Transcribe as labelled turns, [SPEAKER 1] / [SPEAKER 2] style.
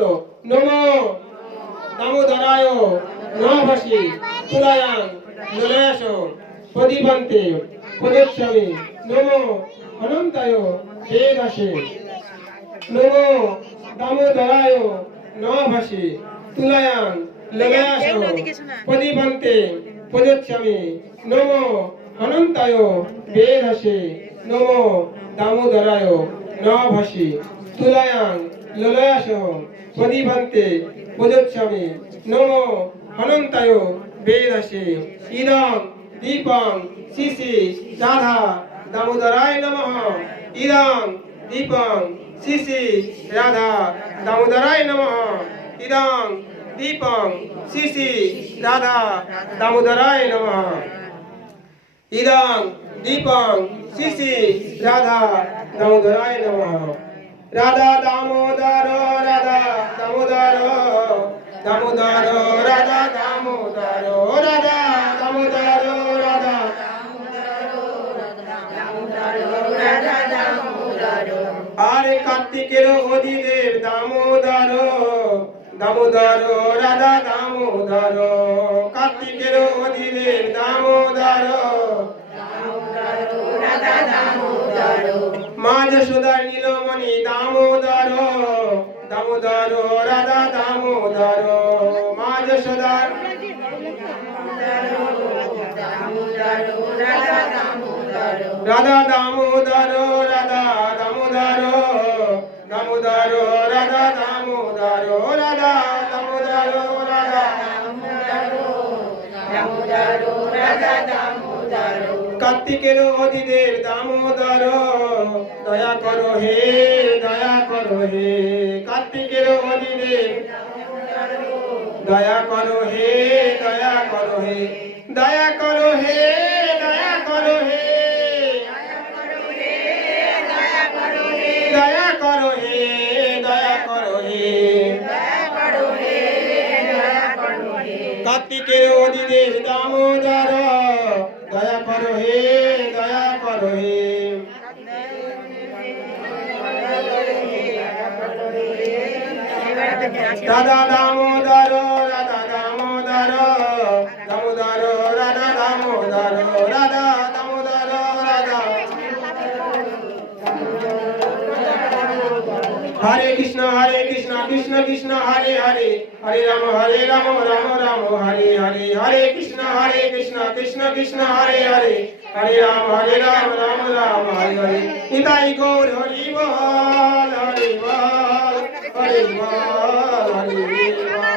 [SPEAKER 1] বলো নম দামোদরায় নভাসি তুলায়াং নলয়াস প্রদীপন্তে প্রদর্শমী নম অনন্তায় হে দাসে নম দামোদরায় নভাসি তুলায়াং ললয়াস প্রদীপন্তে প্রদর্শমী নম অনন্তায় হে দাসে নম দামোদরায় নভাসি তুলায়াং ললয়াস পরিবান্তে প্রযোচ্ছামে নম অনন্তায় বেদাসে ইদং দীপং শিশি রাধা দামোদরায় নমঃ ইদং দীপং শিশি রাধা দামোদরায় নমঃ ইদং দীপং শিশি রাধা দামোদরায় নমঃ ইদং দীপং শিশি রাধা দামোদরায় নমঃ রাধা দামোদর রাধা দামোদর দামোদর রাধা দামোদর রাধা দামোদর রাধা আরে কার্তিকের অধিদেব দামোদর দামোদর রাধা দামোদর কার্তিকের অধিদেব দামোদর মা যশোদার নীলমণি দামোদর দামোদর রাধা দামোদর মা যশোদার
[SPEAKER 2] রাধা দামোদর রাধা দামোদর
[SPEAKER 1] দামোদর রাধা দামোদর রাধা দামোদর রাধা দামোদর রাধা
[SPEAKER 2] দামোদর
[SPEAKER 1] কার্তিকের অধীদের দামোদর দয়া করো হে দয়া করো হে দয়া করো হে দয়া করো হে দয়া করো হে দয়া করো হে
[SPEAKER 2] দয়া করো
[SPEAKER 1] হে দয়া করো হে কার্তিকে অদিদেশ দামোদর দয়া করো হে দয়া করো হে রাধা দামোদর রাধা দামোদর দামোদর রাধা দামোদর রাধা দামোদর রাধা হরে কৃষ্ণ হরে কৃষ্ণ কৃষ্ণ কৃষ্ণ হরে হরে হরে রাম হরে রাম রাম রাম হরে হরে হরে কৃষ্ণ হরে কৃষ্ণ কৃষ্ণ কৃষ্ণ হরে হরে হরে রাম হরে রাম রাম রাম হরে হরে নিতাই গৌর হরি বল والمال والمال